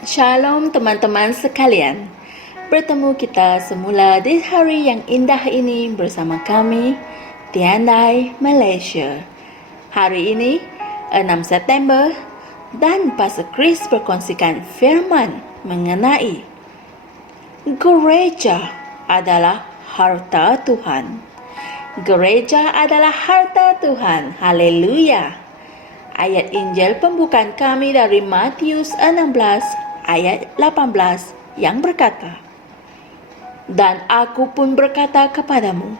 Shalom teman-teman sekalian. Bertemu kita semula di hari yang indah ini bersama kami di Andai, Malaysia. Hari ini 6 September dan Pastor Chris berkongsikan firman mengenai gereja adalah harta Tuhan. Gereja adalah harta Tuhan. Haleluya. Ayat Injil pembukaan kami dari Matius 16 ayat 18 yang berkata, "Dan aku pun berkata kepadamu,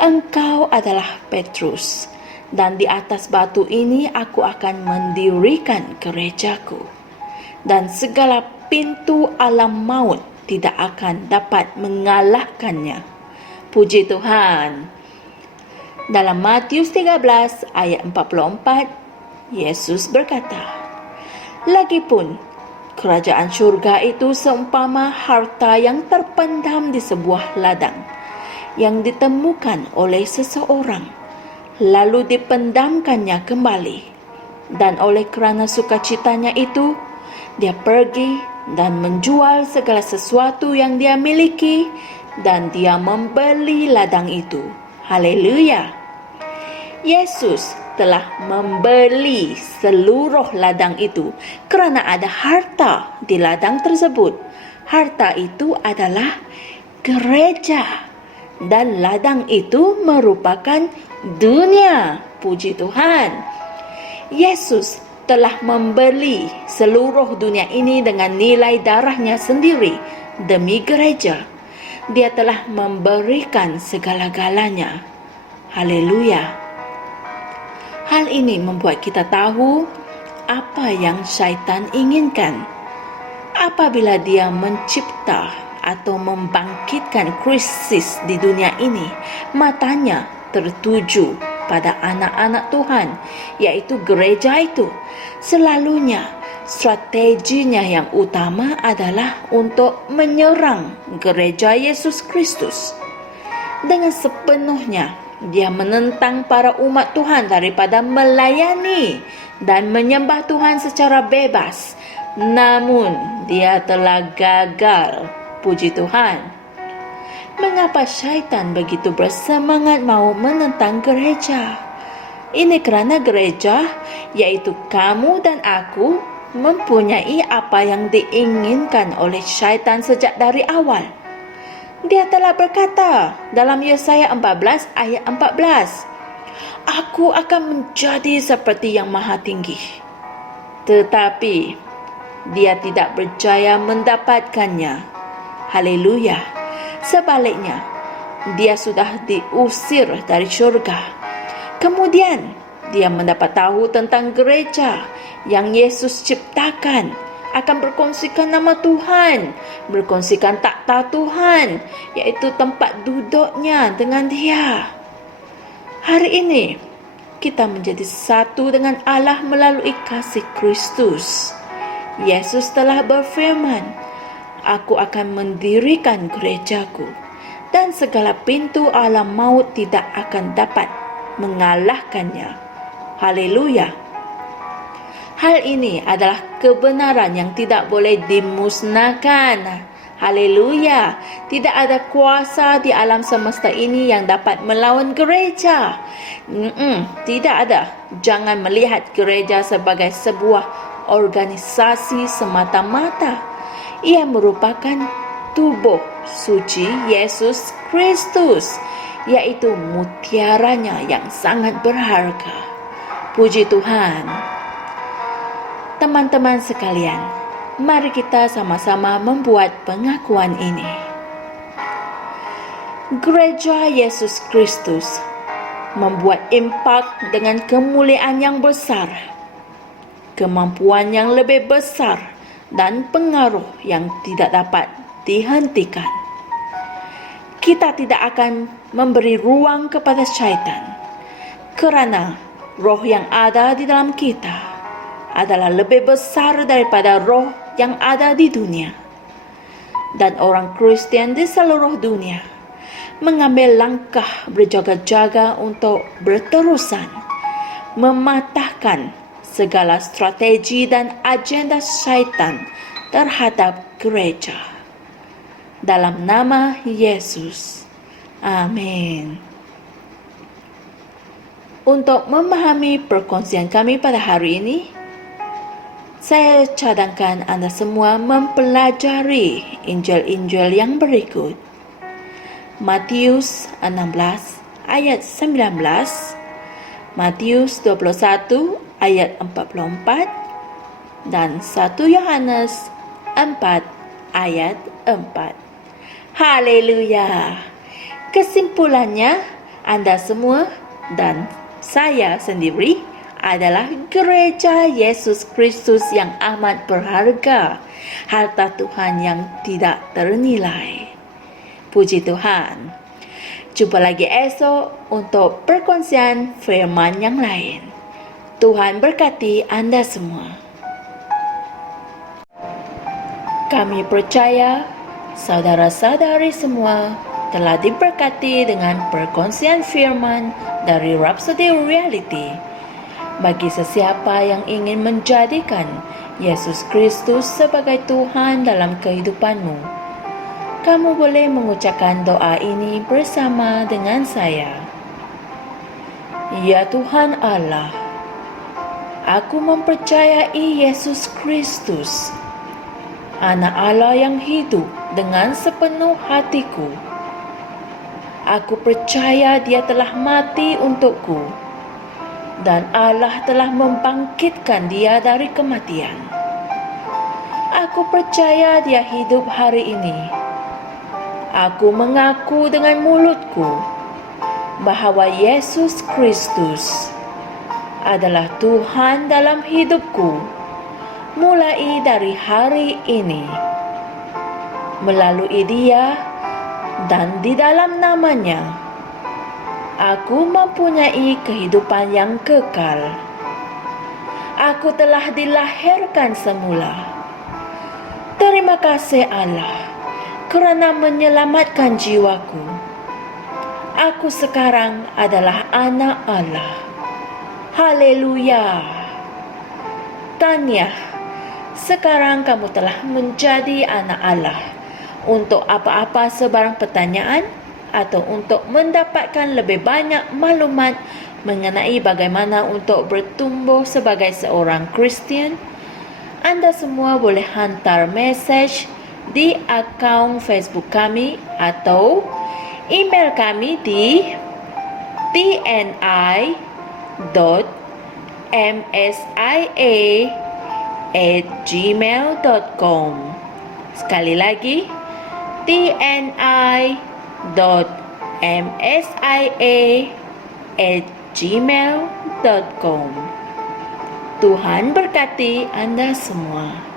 engkau adalah Petrus, dan di atas batu ini aku akan mendirikan gerejaku, dan segala pintu alam maut tidak akan dapat mengalahkannya." Puji Tuhan. Dalam Matius 13 ayat 44, Yesus berkata, "Lagipun, kerajaan syurga itu seumpama harta yang terpendam di sebuah ladang, yang ditemukan oleh seseorang, lalu dipendamkannya kembali. Dan oleh kerana sukacitanya itu, dia pergi dan menjual segala sesuatu yang dia miliki, dan dia membeli ladang itu." Haleluya. Yesus telah membeli seluruh ladang itu kerana ada harta di ladang tersebut. Harta itu adalah gereja, dan ladang itu merupakan dunia. Puji Tuhan. Yesus telah membeli seluruh dunia ini dengan nilai darahnya sendiri demi gereja. Dia telah memberikan segala-galanya. Haleluya. Hal ini membuat kita tahu apa yang syaitan inginkan. Apabila dia mencipta atau membangkitkan krisis di dunia ini, matanya tertuju pada anak-anak Tuhan, yaitu gereja itu. Selalunya strateginya yang utama adalah untuk menyerang gereja Yesus Kristus. Dengan sepenuhnya dia menentang para umat Tuhan daripada melayani dan menyembah Tuhan secara bebas. Namun, dia telah gagal. Puji Tuhan. Mengapa syaitan begitu bersemangat mahu menentang gereja? Ini kerana gereja, yaitu kamu dan aku, mempunyai apa yang diinginkan oleh syaitan sejak dari awal. Dia telah berkata dalam Yesaya 14 ayat 14, "Aku akan menjadi seperti yang maha tinggi." Tetapi dia tidak berjaya mendapatkannya. Haleluya. Sebaliknya, dia sudah diusir dari syurga. Kemudian dia mendapat tahu tentang gereja yang Yesus ciptakan, akan berkongsikan nama Tuhan, berkongsikan takhta Tuhan, yaitu tempat duduknya dengan dia. Hari ini, kita menjadi satu dengan Allah melalui kasih Kristus. Yesus telah berfirman, "Aku akan mendirikan gerejaku, dan segala pintu alam maut tidak akan dapat mengalahkannya." Haleluya. Hal ini adalah kebenaran yang tidak boleh dimusnahkan. Haleluya. Tidak ada kuasa di alam semesta ini yang dapat melawan gereja. Tidak ada. Jangan melihat gereja sebagai sebuah organisasi semata-mata. Ia merupakan tubuh suci Yesus Kristus, yaitu mutiaranya yang sangat berharga. Puji Tuhan. Teman-teman sekalian, mari kita sama-sama membuat pengakuan ini. Gereja Yesus Kristus membuat impak dengan kemuliaan yang besar, kemampuan yang lebih besar, dan pengaruh yang tidak dapat dihentikan. Kita tidak akan memberi ruang kepada syaitan, kerana roh yang ada di dalam kita adalah lebih besar daripada roh yang ada di dunia. Dan orang Kristian di seluruh dunia mengambil langkah berjaga-jaga untuk berterusan mematahkan segala strategi dan agenda syaitan terhadap gereja. Dalam nama Yesus. Amin. Untuk memahami perkongsian kami pada hari ini, saya cadangkan Anda semua mempelajari Injil-Injil yang berikut. Matius 16 ayat 19, Matius 21 ayat 44, dan 1 Yohanes 4 ayat 4. Haleluya! Kesimpulannya, Anda semua dan saya sendiri adalah gereja Yesus Kristus yang amat berharga, harta Tuhan yang tidak ternilai. Puji Tuhan. Jumpa lagi esok untuk perkongsian firman yang lain. Tuhan berkati Anda semua. Kami percaya saudara-saudari semua telah diberkati dengan perkongsian firman dari Rhapsody Reality. Bagi sesiapa yang ingin menjadikan Yesus Kristus sebagai Tuhan dalam kehidupanmu, kamu boleh mengucapkan doa ini bersama dengan saya. Ya Tuhan Allah, aku mempercayai Yesus Kristus, Anak Allah yang hidup dengan sepenuh hatiku. Aku percaya Dia telah mati untukku, dan Allah telah membangkitkan Dia dari kematian. Aku percaya Dia hidup hari ini. Aku mengaku dengan mulutku bahwa Yesus Kristus adalah Tuhan dalam hidupku mulai dari hari ini. Melalui Dia dan di dalam nama-Nya, aku mempunyai kehidupan yang kekal. Aku telah dilahirkan semula. Terima kasih Allah kerana menyelamatkan jiwaku. Aku sekarang adalah anak Allah. Haleluya. Tahniah, sekarang kamu telah menjadi anak Allah. Untuk apa-apa sebarang pertanyaan atau untuk mendapatkan lebih banyak maklumat mengenai bagaimana untuk bertumbuh sebagai seorang Kristian, Anda semua boleh hantar mesej di akaun Facebook kami atau email kami di tni.msia@gmail.com. Sekali lagi, tni.msia@gmail.com. Tuhan berkati Anda semua.